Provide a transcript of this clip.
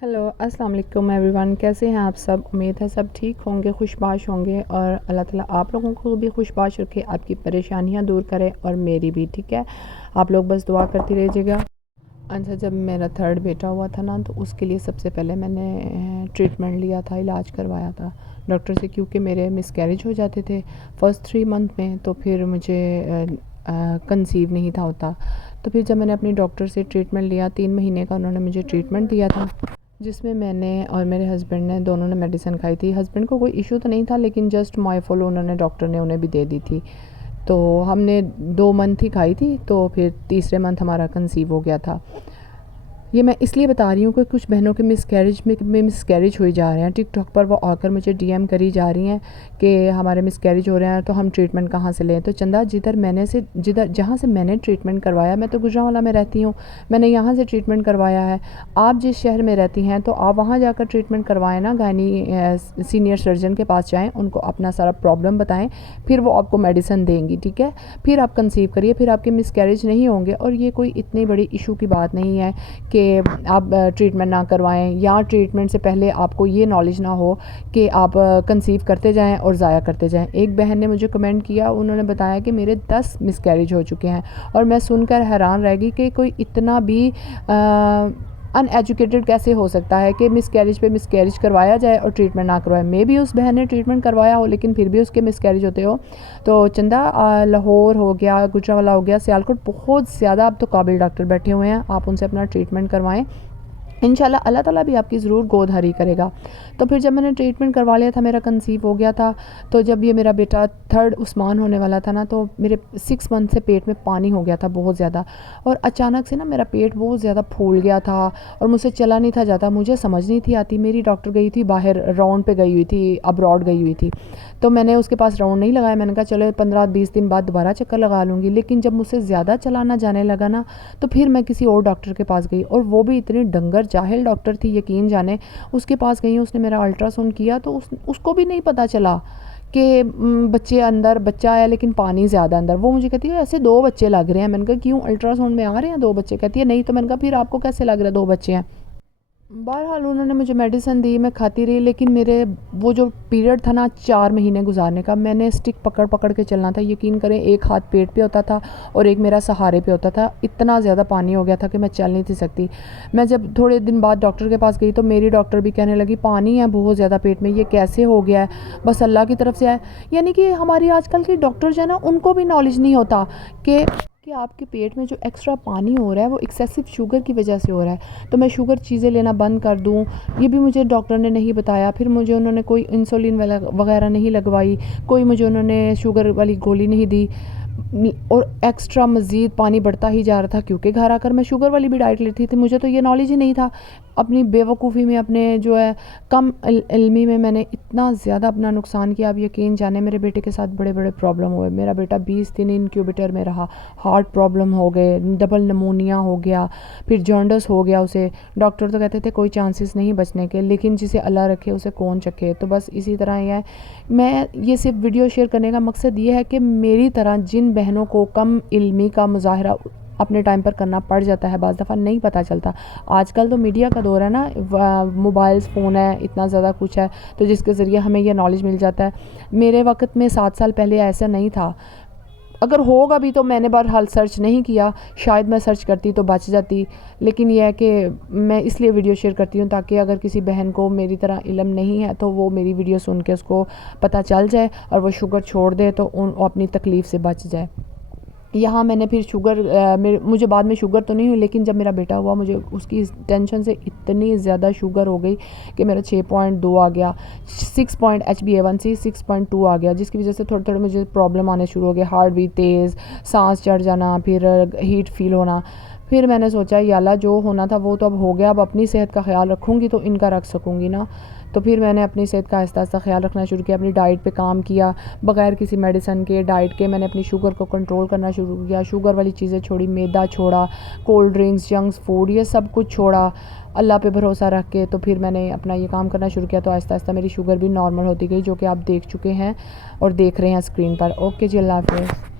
Hello अस्सलाम वालेकुम everyone, कैसे हैं आप सब। उम्मीद है सब ठीक होंगे, खुशबाश होंगे और अल्लाह ताला आप लोगों को भी खुशबाश रखे, आपकी परेशानियां दूर करे और मेरी भी। ठीक है, आप लोग बस दुआ करती रहिएगा। अच्छा, जब मेरा थर्ड बेटा हुआ था ना, तो उसके लिए सबसे पहले मैंने ट्रीटमेंट लिया था, इलाज करवाया था डॉक्टर से, क्योंकि मेरे मिसकैरेज हो जाते थे फर्स्ट 3 मंथ में। तो फिर मुझे कंसीव नहीं था होता। तो फिर जब मैंने अपनी डॉक्टर से ट्रीटमेंट लिया, 3 महीने का उन्होंने मुझे ट्रीटमेंट दिया था, जिसमें मैंने और मेरे हस्बैंड ने दोनों ने मेडिसिन खाई थी। हस्बैंड को कोई इशू तो नहीं था, लेकिन जस्ट माइफोलो उन्होंने डॉक्टर ने उन्हें भी दे दी थी। तो हमने 2 मंथ ही खाई थी, तो फिर तीसरे मंथ हमारा कंसीव हो गया था। ये मैं इसलिए बता रही हूँ कि कुछ बहनों के मिसकैरेज में मिसकैरेज हुई जा रहे हैं। टिकटॉक पर वो आकर मुझे डीएम करी जा रही हैं कि हमारे मिसकैरेज हो रहे हैं, तो हम ट्रीटमेंट कहाँ से लें। तो चंदा, जिधर जहाँ से मैंने ट्रीटमेंट करवाया, मैं तो गुजरांवाला में रहती हूँ, मैंने यहाँ से ट्रीटमेंट करवाया है। आप जिस शहर में रहती हैं तो आप वहाँ जाकर ट्रीटमेंट करवाएं ना, गायनी सीनियर सर्जन के पास जाएँ, उनको अपना सारा प्रॉब्लम बताएँ, फिर वो आपको मेडिसिन देंगी। ठीक है, फिर आप कंसीव करिए, फिर आपके मिसकैरेज नहीं होंगे। और ये कोई इतनी बड़ी इशू की बात नहीं है कि आप ट्रीटमेंट ना करवाएं, या ट्रीटमेंट से पहले आपको ये नॉलेज ना हो कि आप कंसीव करते जाएं और ज़ाया करते जाएं। एक बहन ने मुझे कमेंट किया, उन्होंने बताया कि मेरे 10 मिसकैरेज हो चुके हैं, और मैं सुनकर हैरान रह गई कि कोई इतना भी अनएजुकेटेड कैसे हो सकता है कि मिसकैरेज पे मिसकैरेज करवाया जाए और ट्रीटमेंट ना करवाए। मे भी उस बहन ने ट्रीटमेंट करवाया हो, लेकिन फिर भी उसके मिसकैरेज होते हो। तो चंदा, लाहौर हो गया, गुजरांवाला हो गया, सियालकोट, बहुत ज़्यादा अब तो काबिल डॉक्टर बैठे हुए हैं, आप उनसे अपना ट्रीटमेंट करवाएं। इंशाल्लाह अल्लाह ताला भी आपकी ज़रूर गोद हरी करेगा। तो फिर जब मैंने ट्रीटमेंट करवा लिया था, मेरा कंसीव हो गया था। तो जब ये मेरा बेटा थर्ड उस्मान होने वाला था ना, तो मेरे 6 मंथ से पेट में पानी हो गया था बहुत ज़्यादा, और अचानक से ना मेरा पेट बहुत ज़्यादा फूल गया था और मुझसे चला नहीं था जाता। मुझे समझ नहीं थी आती, मेरी डॉक्टर गई थी बाहर, राउंड पे गई हुई थी, अब्रॉड गई हुई थी, तो मैंने उसके पास राउंड नहीं लगाया। मैंने कहा चलो 15-20 दिन बाद दोबारा चक्कर लगा लूँगी। लेकिन जब मुझसे ज़्यादा चलाना जाने लगा ना, तो फिर मैं किसी और डॉक्टर के पास गई, और वो भी इतनी डंगर जाहिल डॉक्टर थी, यकीन जाने। उसके पास गई, उसने मेरा अल्ट्रासाउंड किया, तो उसको भी नहीं पता चला कि बच्चे अंदर, बच्चा है लेकिन पानी ज़्यादा अंदर। वो मुझे कहती है ऐसे 2 बच्चे लग रहे हैं। मैंने कहा क्यों, अल्ट्रासाउंड में आ रहे हैं 2 बच्चे? कहती है नहीं। तो मैंने कहा फिर आपको कैसे लग रहा है 2 बच्चे हैं? बहरहाल उन्होंने मुझे मेडिसिन दी, मैं खाती रही, लेकिन मेरे वो जो पीरियड था ना 4 महीने गुजारने का, मैंने स्टिक पकड़ पकड़ के चलना था। यकीन करें, एक हाथ पेट पे होता था और एक मेरा सहारे पे होता था। इतना ज़्यादा पानी हो गया था कि मैं चल नहीं थी सकती। मैं जब थोड़े दिन बाद डॉक्टर के पास गई, तो मेरी डॉक्टर भी कहने लगी पानी है बहुत ज़्यादा पेट में, ये कैसे हो गया है, बस अल्लाह की तरफ से आए। यानी कि हमारी आजकल की डॉक्टर जो है ना, उनको भी नॉलेज नहीं होता कि आपके पेट में जो एक्स्ट्रा पानी हो रहा है वो एक्सेसिव शुगर की वजह से हो रहा है। तो मैं शुगर चीज़ें लेना बंद कर दूँ, ये भी मुझे डॉक्टर ने नहीं बताया। फिर मुझे उन्होंने कोई इंसुलिन वगैरह नहीं लगवाई, कोई मुझे उन्होंने शुगर वाली गोली नहीं दी, और एक्स्ट्रा मज़ीद पानी बढ़ता ही जा रहा था, क्योंकि घर आकर मैं शुगर वाली भी डाइट लेती थी। मुझे तो ये नॉलेज ही नहीं था। अपनी बेवकूफ़ी में, अपने जो है कम इल्मी में, मैंने इतना ज़्यादा अपना नुकसान किया। आप यकीन जाने, मेरे बेटे के साथ बड़े बड़े प्रॉब्लम हुए। मेरा बेटा 20 दिन इनक्यूबेटर में रहा, हार्ट प्रॉब्लम हो गए, डबल नमोनिया हो गया, फिर जॉन्डिस हो गया उसे। डॉक्टर तो कहते थे कोई चांसेस नहीं बचने के, लेकिन जिसे अल्लाह रखे उसे कौन चखे। तो बस इसी तरह ही है। मैं ये सिर्फ वीडियो शेयर करने का मकसद ये है कि मेरी तरह जिन बहनों को कम इल्मी का मुजाहरा अपने टाइम पर करना पड़ जाता है, बाज़ दफ़ा नहीं पता चलता। आजकल तो मीडिया का दौर है ना, मोबाइल्स, फ़ोन है, इतना ज़्यादा कुछ है, तो जिसके ज़रिए हमें ये नॉलेज मिल जाता है। मेरे वक्त में 7 साल पहले ऐसा नहीं था। अगर होगा भी तो मैंने बहरहाल सर्च नहीं किया, शायद मैं सर्च करती तो बच जाती। लेकिन यह है कि मैं इसलिए वीडियो शेयर करती हूँ ताकि अगर किसी बहन को मेरी तरह इल्म नहीं है तो वो मेरी वीडियो सुन के उसको पता चल जाए और वो शुगर छोड़ दे, तो अपनी तकलीफ़ से बच जाए। यहाँ मैंने फिर शुगर, मुझे बाद में शुगर तो नहीं हुई, लेकिन जब मेरा बेटा हुआ मुझे उसकी टेंशन से इतनी ज़्यादा शुगर हो गई कि मेरा 6.2 आ गया, 6 पॉइंट HbA1c 6.2 आ गया, जिसकी वजह से थोड़े थोड़े मुझे प्रॉब्लम आने शुरू हो गए, हार्ट बीट तेज़, सांस चढ़ जाना, फिर हीट फील होना। फिर मैंने सोचा या अल्लाह, जो होना था वो तो अब हो गया, अब अपनी सेहत का ख्याल रखूँगी तो इनका रख सकूँगी ना। तो फिर मैंने अपनी सेहत का आहिस्ता आहिस्ता ख्याल रखना शुरू किया, अपनी डाइट पे काम किया, बग़ैर किसी मेडिसिन के डाइट के मैंने अपनी शुगर को कंट्रोल करना शुरू किया। शुगर वाली चीज़ें छोड़ी, मैदा छोड़ा, कोल्ड ड्रिंक्स, जंक्स फूड, ये सब कुछ छोड़ा, अल्लाह पे भरोसा रख के। तो फिर मैंने अपना ये काम करना शुरू किया, तो आहिस्ता आहिस्ता मेरी शुगर भी नॉर्मल होती गई, जो कि आप देख चुके हैं और देख रहे हैं स्क्रीन पर। ओके जी, अल्लाह हाफ़िज़।